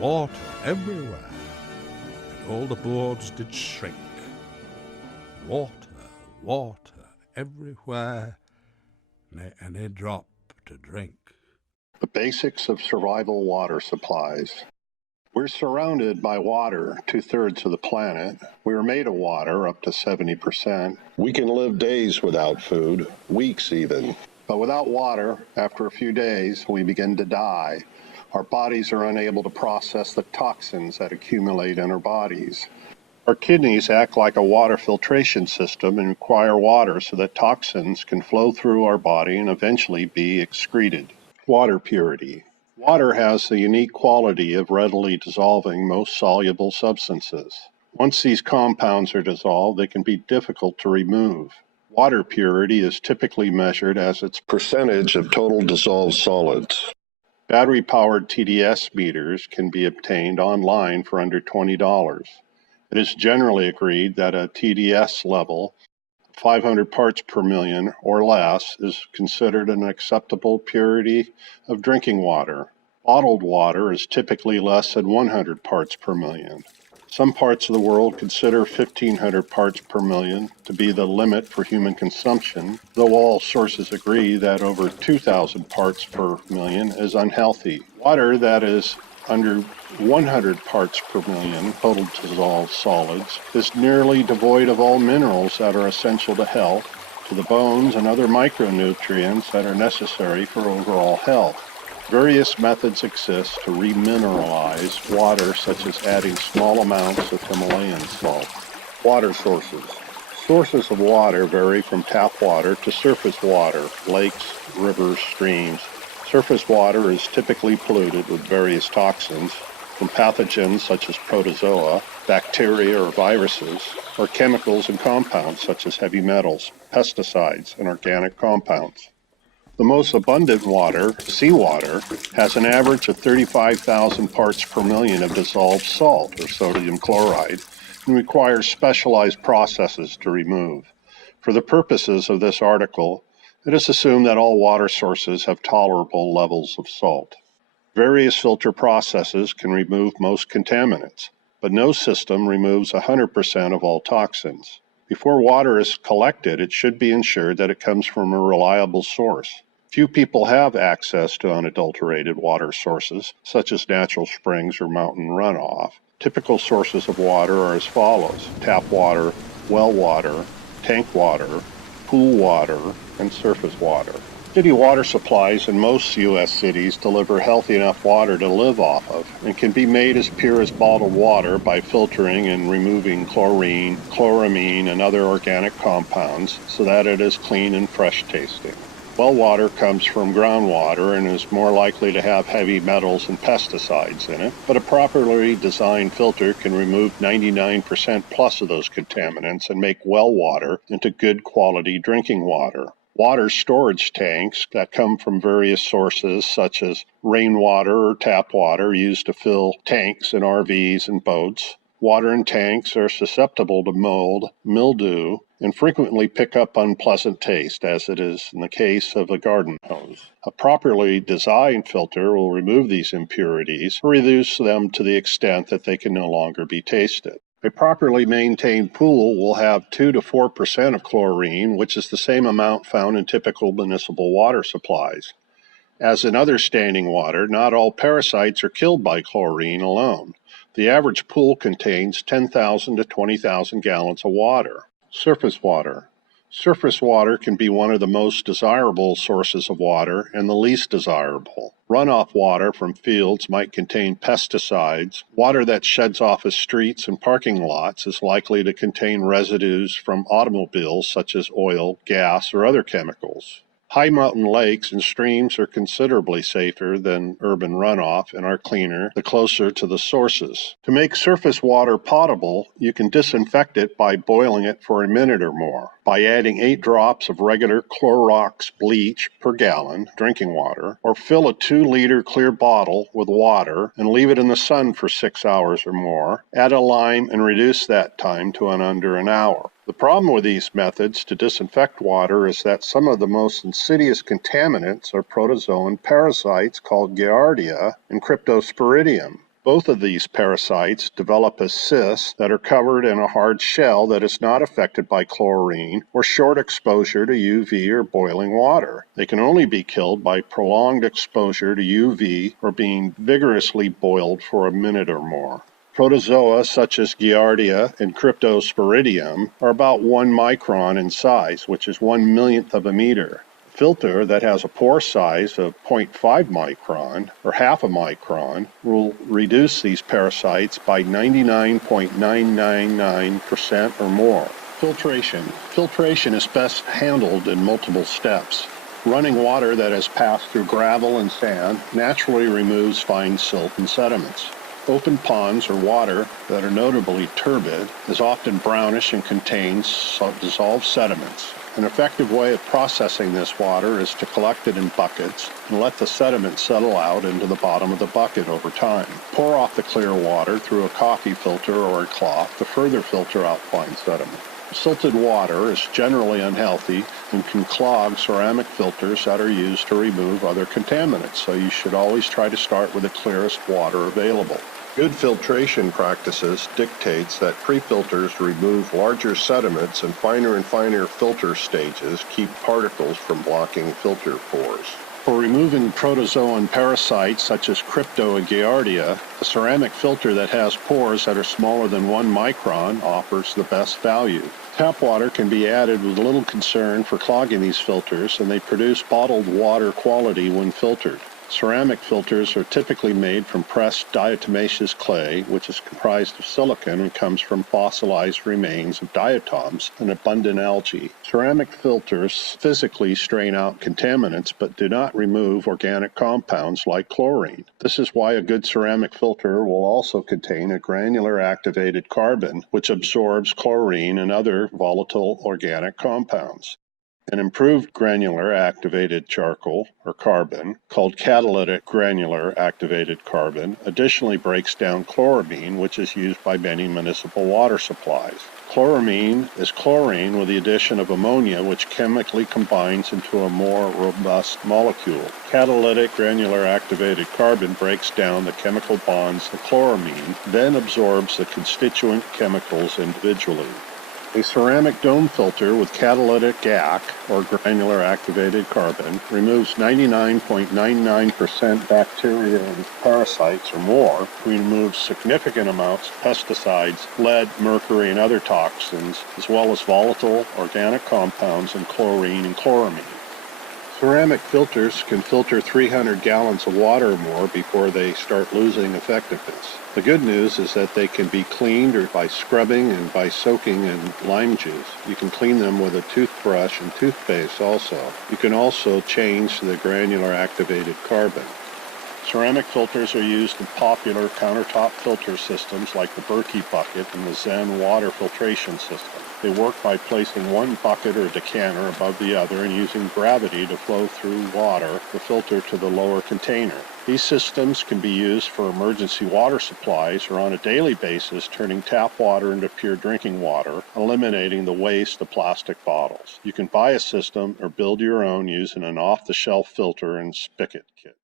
water everywhere, and all the boards did shrink. Water, water everywhere, and any drop to drink. The basics of survival water supplies. We're surrounded by water 2/3 of the planet. We are made of water up to 70%. We can live days without food, weeks even. But without water, after a few days, we begin to die. Our bodies are unable to process the toxins that accumulate in our bodies. Our kidneys act like a water filtration system and require water so that toxins can flow through our body and eventually be excreted. Water purity. Water has the unique quality of readily dissolving most soluble substances. Once these compounds are dissolved, they can be difficult to remove. Water purity is typically measured as its percentage of total dissolved solids. Battery-powered TDS meters can be obtained online for under $20. It is generally agreed that a TDS level 500 parts per million or less is considered an acceptable purity of drinking water. Bottled water is typically less than 100 parts per million. Some parts of the world consider 1,500 parts per million to be the limit for human consumption, though all sources agree that over 2,000 parts per million is unhealthy. Water that is under 100 parts per million total dissolved solids is nearly devoid of all minerals that are essential to health, to the bones and other micronutrients that are necessary for overall health. Various methods exist to remineralize water, such as adding small amounts of Himalayan salt. Water sources. Sources of water vary from tap water to surface water, lakes, rivers, streams. Surface water is typically polluted with various toxins from pathogens such as protozoa, bacteria or viruses, or chemicals and compounds such as heavy metals, pesticides, and organic compounds. The most abundant water, seawater, has an average of 35,000 parts per million of dissolved salt, or sodium chloride, and requires specialized processes to remove. For the purposes of this article, it is assumed that all water sources have tolerable levels of salt. Various filter processes can remove most contaminants, but no system removes 100% of all toxins. Before water is collected, it should be ensured that it comes from a reliable source. Few people have access to unadulterated water sources, such as natural springs or mountain runoff. Typical sources of water are as follows: tap water, well water, tank water, pool water, and surface water. City water supplies in most U.S. cities deliver healthy enough water to live off of and can be made as pure as bottled water by filtering and removing chlorine, chloramine, and other organic compounds so that it is clean and fresh tasting. Well water comes from groundwater and is more likely to have heavy metals and pesticides in it, but a properly designed filter can remove 99% plus of those contaminants and make well water into good quality drinking water. Water storage tanks that come from various sources such as rainwater or tap water used to fill tanks in RVs and boats. Water in tanks are susceptible to mold, mildew, and frequently pick up unpleasant taste, as it is in the case of a garden hose. A properly designed filter will remove these impurities or reduce them to the extent that they can no longer be tasted. A properly maintained pool will have 2 to 4% of chlorine, which is the same amount found in typical municipal water supplies. As in other standing water, not all parasites are killed by chlorine alone. The average pool contains 10,000 to 20,000 gallons of water. Surface water. Surface water can be one of the most desirable sources of water and the least desirable. Runoff water from fields might contain pesticides. Water that sheds off of streets and parking lots is likely to contain residues from automobiles such as oil, gas, or other chemicals. High mountain lakes and streams are considerably safer than urban runoff and are cleaner the closer to the sources. To make surface water potable, you can disinfect it by boiling it for a minute or more. By adding 8 drops of regular Clorox bleach per gallon drinking water, or fill a 2-liter clear bottle with water and leave it in the sun for 6 hours or more. Add a lime and reduce that time to under an hour. The problem with these methods to disinfect water is that some of the most insidious contaminants are protozoan parasites called Giardia and Cryptosporidium. Both of these parasites develop as cysts that are covered in a hard shell that is not affected by chlorine or short exposure to UV or boiling water. They can only be killed by prolonged exposure to UV or being vigorously boiled for a minute or more. Protozoa such as Giardia and Cryptosporidium are about 1 micron in size, which is 1/1,000,000th of a meter. A filter that has a pore size of 0.5 micron or half a micron will reduce these parasites by 99.999% or more. Filtration. Filtration is best handled in multiple steps. Running water that has passed through gravel and sand naturally removes fine silt and sediments. Open ponds or water that are notably turbid is often brownish and contains dissolved sediments. An effective way of processing this water is to collect it in buckets and let the sediment settle out into the bottom of the bucket over time. Pour off the clear water through a coffee filter or a cloth to further filter out fine sediment. Silted water is generally unhealthy and can clog ceramic filters that are used to remove other contaminants, so you should always try to start with the clearest water available. Good filtration practices dictates that pre-filters remove larger sediments and finer filter stages keep particles from blocking filter pores. For removing protozoan parasites such as Crypto and Giardia, a ceramic filter that has pores that are smaller than 1 micron offers the best value. Tap water can be added with little concern for clogging these filters, and they produce bottled water quality when filtered. Ceramic filters are typically made from pressed diatomaceous clay, which is comprised of silicon and comes from fossilized remains of diatoms and abundant algae. Ceramic filters physically strain out contaminants but do not remove organic compounds like chlorine. This is why a good ceramic filter will also contain a granular activated carbon, which absorbs chlorine and other volatile organic compounds. An improved granular activated charcoal, or carbon, called catalytic granular activated carbon, additionally breaks down chloramine, which is used by many municipal water supplies. Chloramine is chlorine with the addition of ammonia, which chemically combines into a more robust molecule. Catalytic granular activated carbon breaks down the chemical bonds of chloramine, then absorbs the constituent chemicals individually. A ceramic dome filter with catalytic GAC, or granular activated carbon, removes 99.99% bacteria and parasites or more, removes significant amounts of pesticides, lead, mercury, and other toxins, as well as volatile organic compounds and chlorine and chloramine. Ceramic filters can filter 300 gallons of water or more before they start losing effectiveness. The good news is that they can be cleaned or by scrubbing and by soaking in lime juice. You can clean them with a toothbrush and toothpaste also. You can also change the granular activated carbon. Ceramic filters are used in popular countertop filter systems like the Berkey bucket and the Zen water filtration system. They work by placing one bucket or decanter above the other and using gravity to flow through water the filter to the lower container. These systems can be used for emergency water supplies or on a daily basis, turning tap water into pure drinking water, eliminating the waste of plastic bottles. You can buy a system or build your own using an off-the-shelf filter and spigot kit.